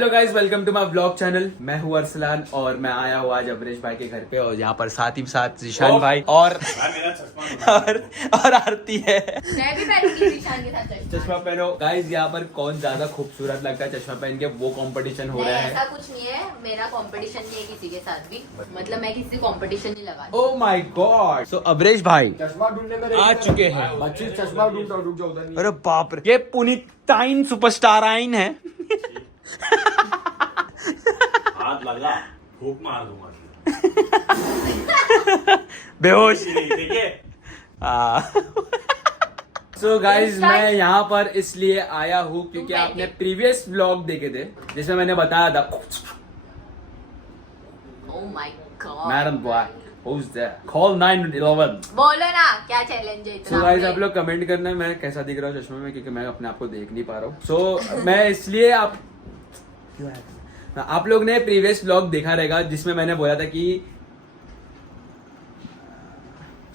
Hello guys, welcome to my blog channel. मैं हूँ अरसलान और मैं आया हूँ आज अमरीश भाई के घर पे और यहाँ पर साथ ही साथ जीशान भाई और आरती है। मैं भी पहनूंगी जीशान के साथ चश्मा पहनो गाइस। यहाँ पर कौन ज्यादा खूबसूरत लगता है चश्मा पहन के, वो कंपटीशन हो रहा है। ऐसा कुछ नहीं है, मेरा कंपटीशन नहीं है किसी के साथ भी, मतलब मैं किसी कंपटीशन नहीं लगा। Oh my god. So Amrish भाई चश्मा ढूंढने में आ चुके हैं। बच्चे चश्मा ढूंढ रुक जाओ उधर नहीं। अरे बाप रे, ये पुनीताइन सुपरस्टार आइन है। हाथ लगा फूक मार दूंगा। बेहोश। ठीक है। सो गाइज मैं यहाँ पर इसलिए आया हूँ क्योंकि आपने प्रीवियस व्लॉग देखे थे जिसमें मैंने बताया था ओह my God madam boy Who's there? Call 911। बोलो ना क्या चैलेंज है इतना। So guys आप लोग कमेंट करना मैं कैसा दिख रहा हूँ चश्मे में, क्योंकि मैं अपने आप को देख नहीं पा रहा हूँ। So मैं इसलिए आप लोग ने प्रीवियस व्लॉग देखा रहेगा जिसमें मैंने बोला था कि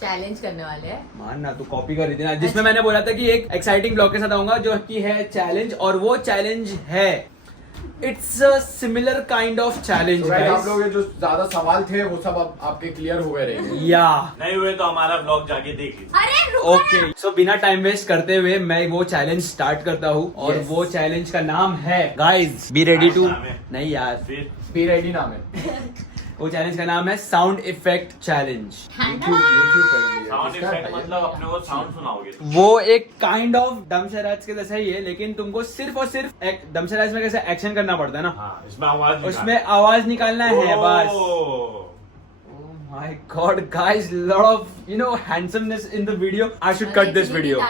चैलेंज करने वाले हैं। मान ना तू कॉपी कर रही थी ना, जिसमें मैंने बोला था कि एक एक्साइटिंग ब्लॉग के साथ आऊंगा जो कि है चैलेंज, और वो चैलेंज है it's a similar kind of challenge. आप लोग जो ज्यादा सवाल थे वो सब अब आपके क्लियर हो गए रहेंगे। या नहीं हुए तो हमारा ब्लॉग जाके देख लीजिए। अरे रुको ओके सो बिना टाइम वेस्ट करते हुए मैं वो चैलेंज स्टार्ट करता हूँ और Yes. वो चैलेंज का नाम है गाइज बी रेडी टू। नाम है? नहीं यार, फिर बी रेडी नाम है। वो चैलेंज का नाम है sound effect challenge. Sound effect मतलब अपने को साउंड सुनाओगे। वो एक काइंड ऑफ दमशराज के जैसा ही है, लेकिन तुमको सिर्फ और सिर्फ दमशराज में कैसे एक्शन करना पड़ता है ना, हाँ इसमें आवाज उसमें आवाज निकालना है बस। My God, guys, lot of handsomeness in the video. I should cut this video.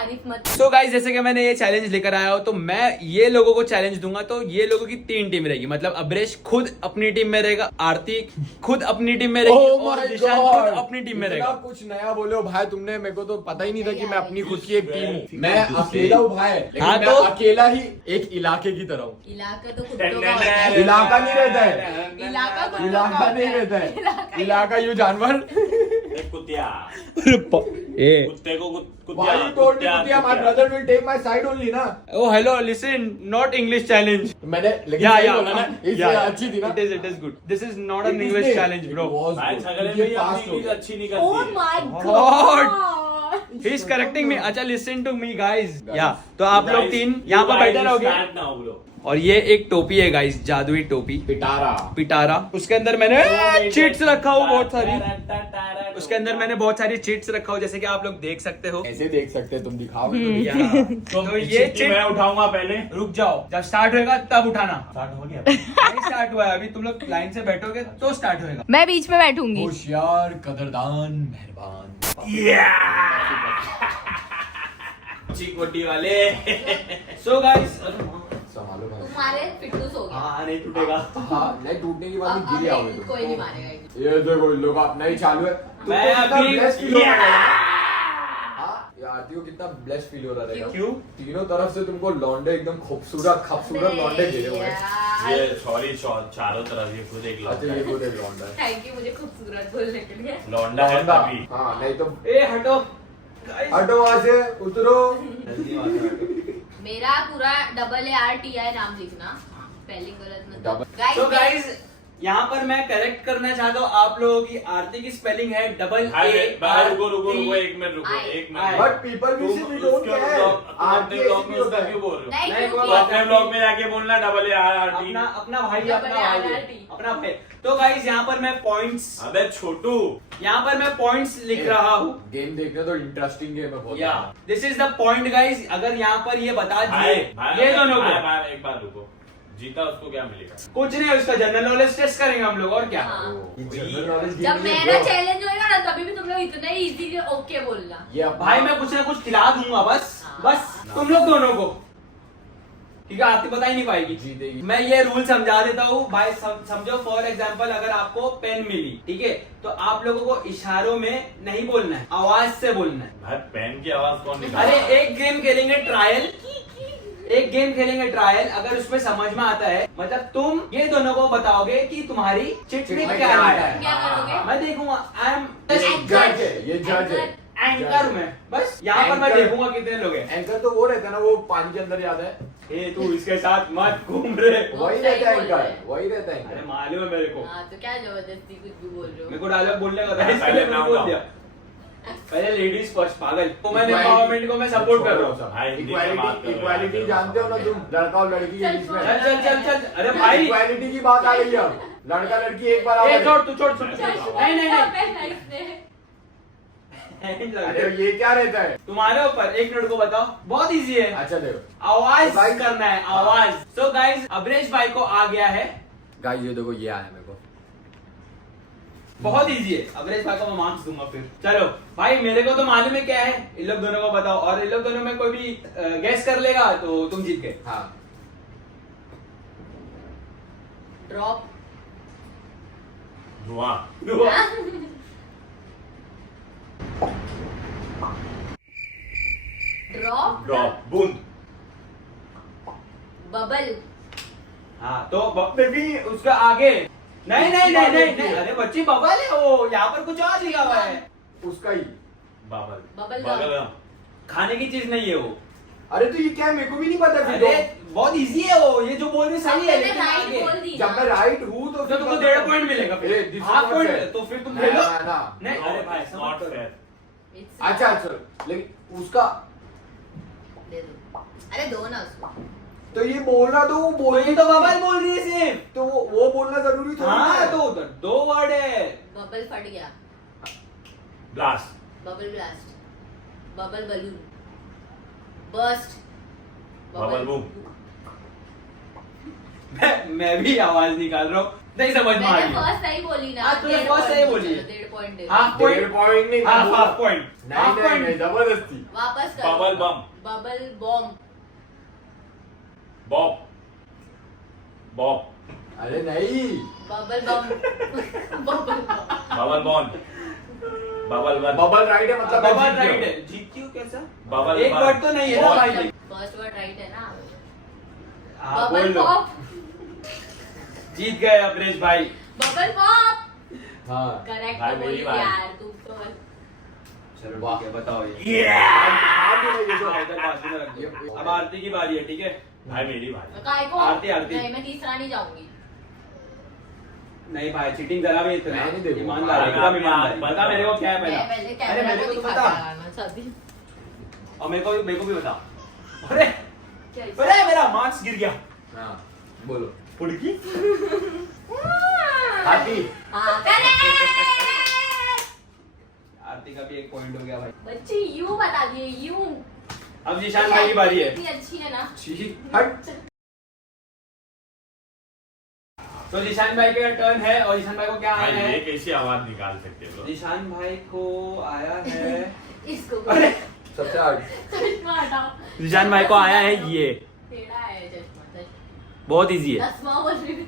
So guys, जैसे कि मैंने ये चैलेंज लेकर आया हूँ तो मैं ये लोगों को चैलेंज दूंगा। तो ये लोगों की 3 टीम रहेगी, मतलब अब्रेश खुद अपनी टीम में रहेगा, आरती खुद अपनी टीम में रहेगी और जिशान खुद अपनी टीम में रहेगा। कुछ नया बोले हो भाई तुमने, मेरे को तो पता ही नहीं था कि मैं अपनी खुद की एक टीम हूँ। मैं अकेला हूँ भाई, लेकिन हाँ, मैं तो अकेला ही एक इलाके की तरह हूँ। इलाका तो कुत्तों का होता है। इलाका नहीं रहता है, इलाका कुत्तों का इलाका होता नहीं रहता है, इलाका यू जानवर। कुतिया कुत्ते को Why you told me कुतिया? My brother will take my side only ना। Oh hello, listen, not English challenge. मैंने लेकिन Yeah, सही yeah, बोला ना, इससे अच्छी थी ना। It is good. This is not an English challenge, bro. भाई झगड़े में ये अपनी इंग्लिश अच्छी नहीं ओह करती है। My God. God. He is correcting me. अच्छा listen to me guys. Yeah. तो आप लोग 3 यहाँ पर बैठे रहोगे स्टार्ट ना हो ब्रो। और ये एक टोपी है गाइस, जादुई टोपी पिटारा। उसके अंदर मैंने चिट्स रखा हूँ बहुत सारी, उसके अंदर मैंने बहुत सारी चिट्स रखा हूँ जैसे कि आप लोग देख सकते हो। ऐसे देख सकते हैं तुम, दिखाओ। तो ये चिट मैं उठाऊंगा पहले। रुक जाओ, जब स्टार्ट होएगा तब उठाना। स्टार्ट हो गया। नहीं स्टार्ट हुआ है अभी, तुम लोग लाइन से बैठोगे तो स्टार्ट होएगा। मैं बीच में बैठूंगी। होशियार, कदरदान, मेहरबान। चिकोटी वाले। सो गाइस संभालो भाई। तुम्हारे फिटूस हो गया। हाँ नहीं टूटेगा। हाँ, नहीं टूटने की बात नहीं, गिरे आओगे तुम। कोई नहीं मारेगा। ये देखो इन लोग अपना ही चालू है। मैं तुमको कितना अभी- blessed feel हो रहा है? हाँ, ये आरती को कितना ब्लेस्ड फील हो रहा है। क्यों? तीनों तरफ से तुमको लौंडे एकदम खूबसूरत लौंडे गिरे हुए हैं। ये सॉरी चारों तरफ ये खुद एक अच्छा ये लौंडा खुद एक लौंडा है। थैंक यू मुझे खूबसूरत बोलने के लिए। है। लौंडा है लौंडा। तभी। हाँ नहीं तो ए हटो guys। हटो वहां से, उतरो। जल्दी वहाँ से हटो। मेरा पूरा ARTI नाम लिखना, स्पेलिंग गलत मत। Double- तो गाइस यहाँ पर मैं करेक्ट करना चाहता हूँ आप लोगों की। आरती की स्पेलिंग है डबल भाई ए रुको एक मिनट रुको आई- एक आई। मिनट। बट पीपल भी सी डोंट केयर। अपने ब्लॉग में उसका क्यों बोल रहे हो? नहीं नहीं, क्योंकि कोई अपने ब्लॉग में जाके बोलना डबल ARRT। अपना अपना भाई Double अपना भाई है, ARRT। अपना भाई। तो गाइस यहाँ पर मैं पॉइंट्स अबे छोटू यहाँ पर मैं पॉइंट्स लिख रहा हूँ। गेम देखने तो इंटरेस्टिंग गेम है बहुत। या this is the point guys. अगर यहाँ पर ये बता भाई दिए ये दोनों को, भाई एक बार रुको, जीता उसको क्या मिलेगा? कुछ नहीं, उसका जनरल नॉलेज टेस्ट करेंगे हम लोग और क्या। हाँ। ये जनरल नॉलेज जब गेम नहीं है मेरा bro। चैलेंज होएगा ना तभी भी तुम लोग इतना ही इजीली ओके बोलना। ये अपना- भाई मैं कुछ ना कुछ खिला दूंगा बस हाँ। बस तुम लोग दोनों को, ठीक है। आपकी पता ही नहीं पाएगी। जीतेगी। मैं ये रूल समझा देता हूँ भाई। समझो फॉर एग्जांपल अगर आपको पेन मिली, ठीक है, तो आप लोगों को इशारों में नहीं बोलना है, आवाज से बोलना है। भाई पेन की आवाज कौन निकाला? अरे एक गेम खेलेंगे ट्रायल, अगर उसमें समझ में आता है, मतलब तुम ये दोनों को बताओगे कि तुम्हारी चिट में क्या लिखा है। क्या करोगे? मैं देखूंगा। आई एम ये जज है, ये जज है। एंकर में बस यहाँ पर मैं Anchor। देखूंगा कितने लोग हैं। एंकर तो वो रहता है ना, वो पानी के अंदर याद है, ए तू इसके साथ मत घूम रे। वही सही रहता है बोल रहा है। एंकर, वही रहता है अरे एंकर। मालूम है मेरे को, हाँ तो क्या जबरदस्ती कुछ भी बोल रहे मेरे हो। को डायलॉग बोलने का था पहले इसलिए मैंने नाम बोल गाओ। दिया। पहले लेडीज फर्स्ट, पागल। तो मैं Equality- एम्पावरमेंट को मैं सपोर्ट कर रहा हूँ। भाई, हिंदी में बात इक्वालिटी करो इक्वालिटी यार। जानते हो ना तुम, लड़का और लड़की के बीच में चल चल चल चल, अरे भाई इक्वालिटी की बात आ गई है अब, लड़का लड़की एक बार ए छोड़, तू छोड़ छोड़। चश्मा नहीं नहीं क्या नहीं, पहना इसने? अरे ये क्या रहता है? तुम्हारे ऊपर। एक मिनट को बताओ, बहुत इजी है। अच्छा देखो आवाज तो भाई- करना है, आवाज। सो गाइस अब्रेश भाई को आ गया है, गाइस, ये देखो ये आया मेरे को। बहुत इजी है। अब्रेश भाई को मैं मार्क्स दूंगा फिर। चलो भाई, मेरे को तो मालूम है क्या है, इन लोग दोनों को बताओ, और इन लोग दोनों में कोई भी गेस कर लेगा तो तुम जीत गए। हाँ, ड्रॉप। धुआं, ड्रॉप। ड्रॉप, बूंद, बबल। हाँ तो बेबी उसका आगे। नहीं नहीं नहीं नहीं नहीं, अरे बच्ची बबल है वो, यहाँ पर कुछ और लिखा हुआ है। उसका ही। बाबल, बबल बबल, खाने की चीज नहीं है वो। अरे तो ये क्या है, मेरे को भी नहीं पता फिर अरे तो। बहुत इजी है वो, ये जो बोल रही सही है, मैंने लेकिन राइट आगे बोल दी जब ना। मैं राइट हूँ तो तो तुमको 1.5 पॉइंट मिलेगा ए, फिर। this is half not point fair. तो फिर तुम ना, खेलो। ना, ना। नहीं अरे भाई It's समझ not करो। fair. It's अच्छा अच्छा, लेकिन उसका दे दो। अरे दो ना उसको। तो ये बोलना तो वो तो बोल ये तो बबल बोल रही है सिर्फ। तो वो बोलना जरूरी थोड़ी हाँ है। तो दो वर्ड है। बबल फट गया। Blast, bubble blast. Bubble balloon. Burst. Bubble boom, मैं भी आवाज निकाल रहा हूँ, नहीं समझ में आ मैंने रही। फर्स्ट सही बोली ना। हाँ, तूने 1.5 first सही point बोली। चलो, 1.5 point दे दो। हाफ पॉइंट, 1.5 पॉइंट नहीं, हाफ पॉइंट, नहीं हाफ नहीं नहीं, पॉइंट। जबरदस्ती। वापस करो। Bubble bomb, bubble bomb. Bob, bob, अरे नहीं, bubble bomb. Bubble bomb. Bubble bond, bubble one, bubble right है मतलब मैं बबल जीत गया राइट हूँ। है, जीत क्यों कैसा? बबल एक बम। वर्ड तो नहीं है ना भाई। फर्स्ट वर्ड राइट है ना। हाँ, बोल बबल लो। पॉप। जीत गए अब्रेश भाई। Bubble pop. हाँ, करेक्ट भाई, तो मेरी बोली बारी। यार तू तो। चलो वाह। ठीक है, बताओ ये। आप भी नहीं, ये तो- इधर बाजू में रख दो। अब आरती की बारी है, ठीक है? भाई मेरी बारी। काय को? आरती, आरती। नहीं मैं तीसरा नहीं जाऊंगी। नहीं भाई, चीटिंग करा भी इतना। मैं नहीं देखूंगा। ईमानदारी, एकदम ईमानदारी। बता मेरे को क्या है मैं पहला। पहले अरे कैमरा मेरे को को तो दिखा बता, मैं सभी। और मेरे को भी बता। अरे क्या अरे मेरा मार्क्स गिर गया। हाँ, बोलो। फुड़की। हाथी। हाँ करेक्ट। आरती का भी 1 पॉइंट हो गया भाई। बच्चे यू बता दिए यू। अब जीशान भाई की बारी है। इतनी अच्छी है ना। छी, हट। तो जीशान भाई का टर्न है, और जीशान भाई को क्या भाई आया ये है? कैसी आवाज निकाल सकते हो? जीशान भाई को आया है। इसको अरे सबसे आगे। चश्मा हटाओ। जीशान भाई को आया है ये। टेढ़ा है चश्मा। बहुत इजी है। चश्मा बोल रही हूँ।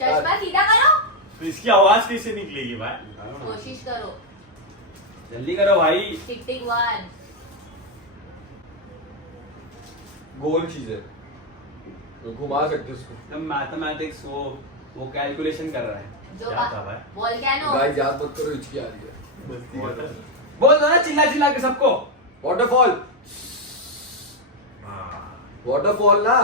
चश्मा सीधा करो। तो इसकी आवाज कैसे निकलेगी भाई? कोशिश करो। जल्दी करो भाई। टिक टिक 1। गोल चीज है, तो घुमा सकते उसको। मैथमेटिक्स वो कैलकुलेशन कर रहा है। जो क्या था भाई? वोल्केनो। गाइस याद मत करो, हिचकी आ रही है। मस्ती कर रहा हूँ। बोल दो ना चिल्ला चिल्ला के सबको। वाटरफॉल। हाँ। वाटरफॉल ना।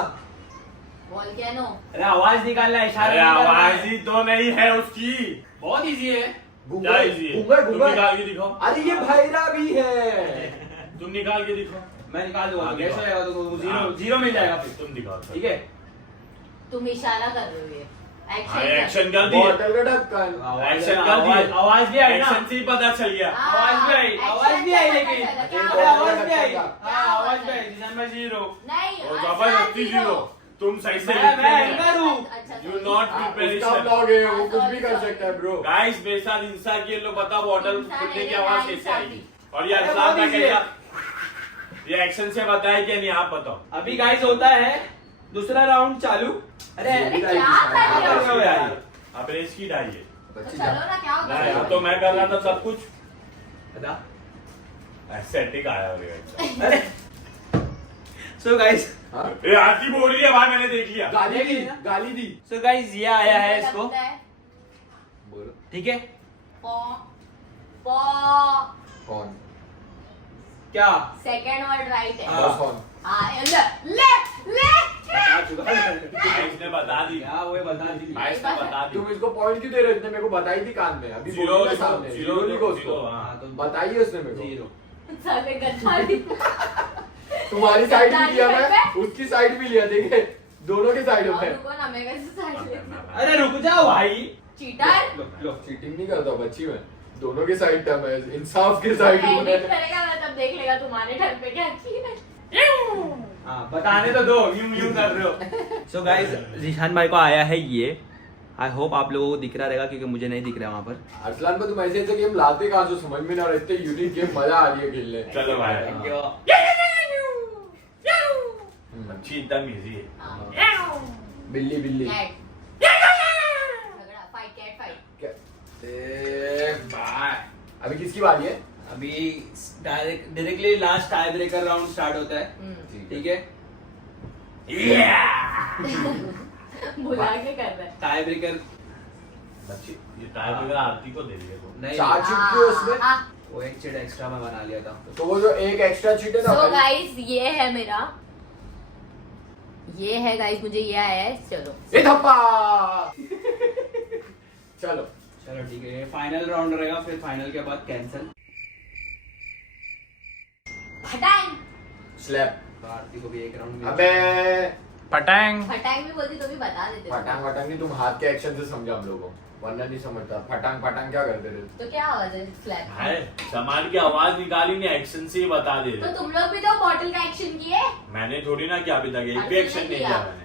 वोल्केनो। अरे आवाज निकालना है, इशारा अरे नहीं करना आवाज है। ही तो नहीं है उसकी। बहुत इजी है। क्या इजी है? घूंगर तुम घूंगर। निकाल के दिखाओ। अरे ये भैरा भी है। तुम निकाल के दिखाओ। मैं निकाल दूंगा, हाँ, कैसे दिखाओ। जाएगा तो जीरो हाँ। जीरो मिल जाएगा फिर। तुम दिखाओ। ठीक है। तुम इशारा कर रहे हो ये। हाँ, एक्शन। एक्शन कर दिए। बॉटल का ढक्कन। एक्शन कर दिए। आवाज भी आई ना। एक्शन से ही पता चल गया। आवाज भी आई, आवाज भी आई लेकिन। अरे आवाज भी आई। हाँ आवाज भी आई। जीशान भाई जीरो। नहीं। और जबरदस्ती जीरो। तुम सही से मैं एंकर हूँ। यू नॉट उसका प्रिपरेशन। ब्लॉग है, वो कुछ भी कर सकता है ब्रो। गाइस मेरे साथ इंसान की लोग बताओ वाटर इंसान फूटने की है, आवाज इंसान कैसे आएगी? की। और ये अरे अल्लाह बहुत का easy है। कहेगा ये एक्शन से बताया क्या नहीं आप बताओ। अभी गाइस होता है दूसरा राउंड चालू। अरे अरे क्या कर रहे हो? हो यार? आप रेस की डाइए। तो बच्ची चलो जा। ना क्या ना होगा? यार तो मैं कर रहा था सब कुछ बता। एस्थेटिक आया होगा। अरे सो गाइस हाँ? ये आरती बोल रही है भाई मैंने देख लिया। गाली दी, गाली दी। सो गाइस ये आया है तुमको इसको, लगता है बोलो। ठीक है। पॉ पॉ कौन? क्या सेकंड वर्ड राइट है। बस ऑन। हाँ, ले बता चुका भाई इसने बता दी। क्या वो बता दी भाई इसने बता दी। तुम इसको पॉइंट क्यों दे रहे हो? इसने मेरे को बताई थी कान में, अभी जीरो बोली ना लिखो, सामने, जीरो जीरो लिखो जीरो, उसको। हाँ। हाँ, तो बताइए उसने मेरे को। जीरो साले गद्दारी। तुम्हारी साइड भी लिया गद्दारी मैं, पे? उसकी साइड भी लिया, देखे दोनों की साइड और में। रुको ना, मैं कैसे साइड लेती? अरे रुक जाओ भाई चीटर। लो चीटिंग नहीं करता बच्ची मैं, दोनों के साइड था मैं, इंसाफ के साइड हूँ मैं। एडिट करेगा ना तब देख लेगा तुम्हारे टाइम पे क्या चीज है। हाँ बताने तो दो, यूं कर रहे हो। सो गाइस जीशान भाई को आया है ये, आई होप आप लोगों को दिख रहा रहेगा क्योंकि मुझे नहीं दिख रहा वहाँ पर। अरसलान को तुम ऐसे ऐसे गेम लाते कहाँ से, समझ में ना आ रहा, इतने यूनिक गेम, मजा आ रही है खेलने। चलो भाई Thank you. अच्छी एकदम इजी है। हाँ। बिल्ली बिल्ली कैट। झगड़ा, फाइट, कैट फाइट। बाय। अभी किसकी बारी है? अभी directly last tie breaker round start होता है, ठीक है? बुला के कर रहा है। टाई ब्रेकर बच्ची ये टाइम वगैरह आरती को दे दिया तो। नहीं, चार चीट थी उसमें, वो एक चीट एक्स्ट्रा मैं बना लिया था। तो वो जो एक एक्स्ट्रा चीट है ना, So guys, ये है मेरा, ये है गाइस, मुझे ये आया है। चलो ए धप्पा। चलो चलो ठीक है, ये फाइनल राउंड रहेगा, फिर फाइनल के बाद कैंसिल। फटांग। स्लैप। तो आरती को भी एक राउंड अबे पटांग। फटांग भी बोलती तो भी बता देते। फटांग वटांग नहीं, तुम हाथ के एक्शन से समझा हम लोगों, वरना नहीं समझता। फटांग फटांग क्या करते थे? तो क्या आवाज है स्लैप? भाई सामान की आवाज निकाली नहीं, एक्शन से ही बता दे तो रहे। तुम लोग भी तो बॉटल का एक्शन किए। मैंने थोड़ी ना किया अभी तक, एक भी आरती एक्शन ने नहीं किया। किया मैंने।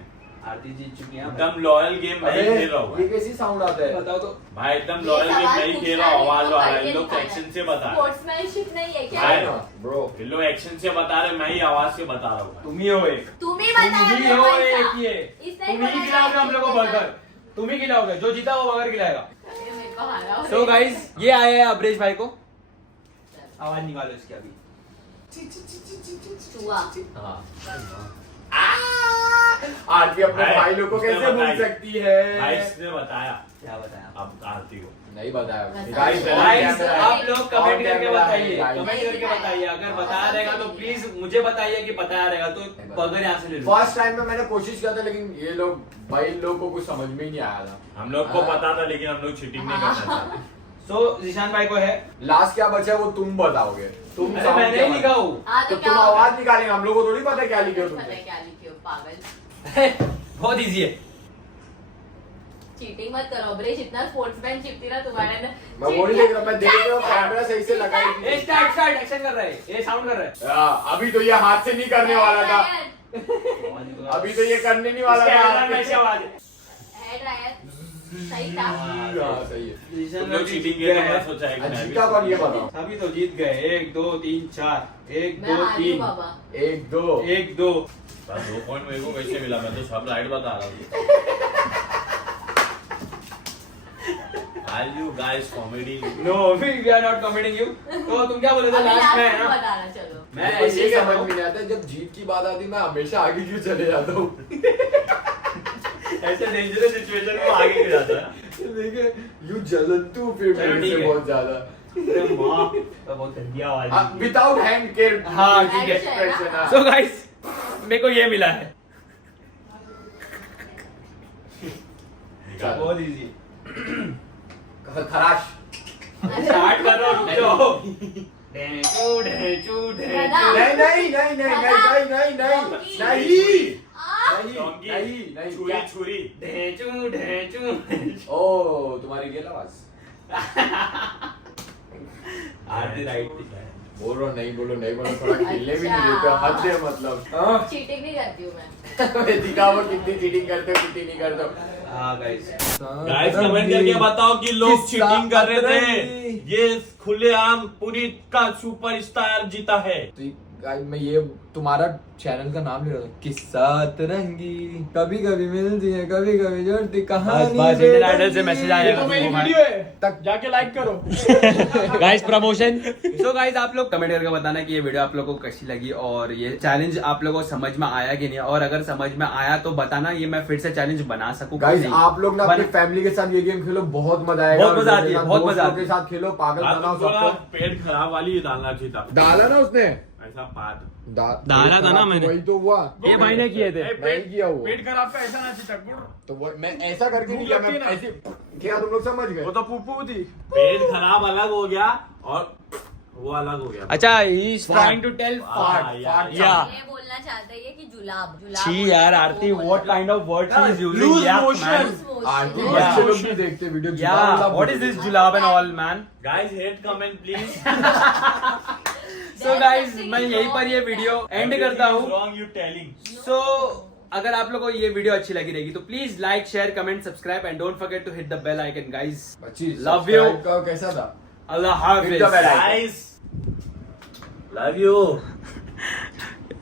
आरती जीत चुकी है। एकदम लॉयल गेम मैं ही खेल रहा हूँ ये भाई। कैसी साउंड आता है? बताओ तो। भाई एकदम ये लॉयल गेम सवाल मैं ही पूछना खेल रहा हूँ, नहीं, आवाज तो वाला करके इन लोग निकालना। एक्शन से बता रहे। स्पोर्ट्समैनशिप नहीं है क्या? भाई, ब्रो इन लोग एक्शन से बता रहे, मैं ही आवाज से बता रहा हूँ। तुम ही हो एक, तुम ही बता तुम ही रहे हो ऐसा। एक, ये इसने तुम ही बोला खिलाओगे हम लोग को एक्शन बर्गर, तुम ही खिलाओगे, जो जीता वो बर्गर खिलाएगा। अरे मेरे को हारा हो सो रहा है। गाइस ये आया है अब्रेश भाई को, आवाज निकालो इसकी अभी। चूहा। आरती अपने भाई, भाई लोग को उसने कैसे भूल बताई। सकती है? भाई इसने बताया क्या बताया? अब आरती को। नहीं बताया। बताया। गाइस गाइस कैमरा है। आप लोग कमेंट और करके कैमरा है, बताइए, गाइस। कमेंट करके बताइए, अगर बताया रहेगा तो प्लीज मुझे बताइए कि बताया रहेगा तो बर्गर यहाँ से ले लो। फर्स्ट टाइम में मैंने कोशिश किया था, लेकिन ये लोग भाई लोग को कुछ समझ में ही नहीं आया था। हम लोग को पता था लेकिन हम लोग चीटिंग नहीं करना चाहते। सो जीशान भाई को है, लास्ट क्या बचा है वो तुम बताओगे। तुम अरे sound मैंने क्या ही लिखा बचा? हूँ। हाँ, तो तो क्या तुम होगा? आवाज निकालेंगे, हम लोग को थोड़ी पता है क्या लिखे हो पता है तुमने। क्या लिखे हो पागल। बहुत इजी है। चीटिंग मत करो ब्रेश, इतना स्पोर्ट्समैनशिप थी ना तुम्हारे में। मैं वो नहीं देख रहा, मैं देख रहा हूँ कैमरा सही से लगाई ए थी। स्टार्ट स्टार्ट एक्शन कर रहा है, ये साउंड कर रहा है। अभी तो ये हाथ से नहीं करने वाला था, अभी तो ये करने नहीं वाला था। कैमरा में ऐसे आवाज है। हेड रायर सही था। हाँ, सही है। तुम लोग चीटिंग किए तो मैं सोचा है कि मैं भी जीता कौन ये बताओ। अभी तो जीत गए, 1 2 3 4, 1 मैं 2 हारी हूँ 3, बाबा। 1 2 1 2। 2 पॉइंट मेरे को कैसे मिला, मैं तो सब राइट बता रहा हूँ। Are you guys comedy? No we are not commenting you. तो तुम क्या बोले थे अभी लास्ट में लास्ट है ना? बताना चलो। मैं मेरे को ऐसे ये ही कर समझ रहा में हूँ। नहीं आता, जब जीत की बात आती मैं हमेशा आगे क्यों चले जाता हूँ। ऐसे डेंजरस सिचुएशन में आगे क्यों जाता है? देखिए यू जलनतू फिर चलो मेरे ठीक से है। बहुत ज्यादा। अरे माँ, तो बहुत गंदी आवाज है। Without hand care. हाँ, ठीक है। एक्सप्रेशन। हाँ। सो गाइस मेरे को ये मिला है, बहुत इजी। खराश। स्टार्ट कर रहा हूँ, रुक जाओ। ढेंचू ढेंचू ढेंचू। नहीं नहीं नहीं नहीं नहीं नहीं नहीं नहीं नहीं डोंकी, नहीं नहीं छुरी क्या? छुरी। ढेंचू ढेंचू। ओ तुम्हारी गेल आवाज। आरती राइट थी। बोल रहा नहीं बोलो नहीं बोलो, थोड़ा खेलने भी नहीं देते, हद है मतलब। हाँ। चीटिंग नहीं करती हूँ मैं। मैं दिखाओ कितनी चीटिंग करते हो कितनी नहीं करते हो। हाँ गाइस, गाइस कमेंट करके बताओ कि लोग चीटिंग कर रहे थे। ये खुलेआम पूरी का सुपरस्टार जीता है। गाइस मैं ये तुम्हारा चैनल का नाम ले रहा था, किस्सा तरंगी, कभी कभी मिलती है कभी कभी जोड़ती कहानी। बस इंडियन आइडल से मैसेज आया तो मेरी वीडियो है, तक जाके लाइक करो। Guys promotion. सो गाइस आप लोग कमेंट करके बताना कि ये वीडियो आप लोगों को कैसी लगी और ये चैलेंज आप लोगों को समझ में आया कि नहीं, और अगर समझ में आया तो बताना, ये मैं फिर से चैलेंज बना सकूं। गाइस आप लोग ना अपनी फैमिली के साथ ये गेम खेलो, बहुत मजा आएगा। बहुत मजा आती है, बहुत मजा आती के साथ खेलो, पागल बनाओ सबको। पेट खराब वाली ही डालना चाहिए था। डाला ना उसने। ऐसा पाद डाला था ना मैंने। वही तो हुआ। ये भाई ने किए थे। नहीं किया वो। पेट खराब पे ऐसा ना चिटक तो वो मैं ऐसा करके नहीं किया, मैं ऐसे क्या तुम लोग समझ गए? वो तो पुप्पू थी। पेट खराब अलग हो गया और वो अलग हो गया। अच्छा he is trying to tell हाँ, या ये बोलना चाहता है कि जुलाब छी यार Aarti what kind of word she is using Loose या motion. आरती Yeah. बच्चे लोग भी देखते वीडियो। या व्हाट इज दिस जुलाब and all man. Guys hate comment please. So guys मैं यहीं पर ये वीडियो एंड करता हूँ। Wrong you telling. सो अगर आप लोगों को ये वीडियो अच्छी लगी रहेगी तो please like share comment subscribe and don't forget to hit the bell icon guys. अच्छी Love you. subscribe का कैसा था? अल्लाह Hit the bell हाफिज। icon. Guys love you.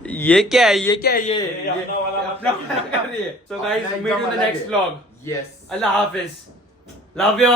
ये क्या है ये क्या है ये अपना वाला अपना वाला कर रही है। सो गाइस अपना मीट यू इन द एकदम नेक्स्ट अलग है। Vlog. Yes. Allah Hafiz. Love you.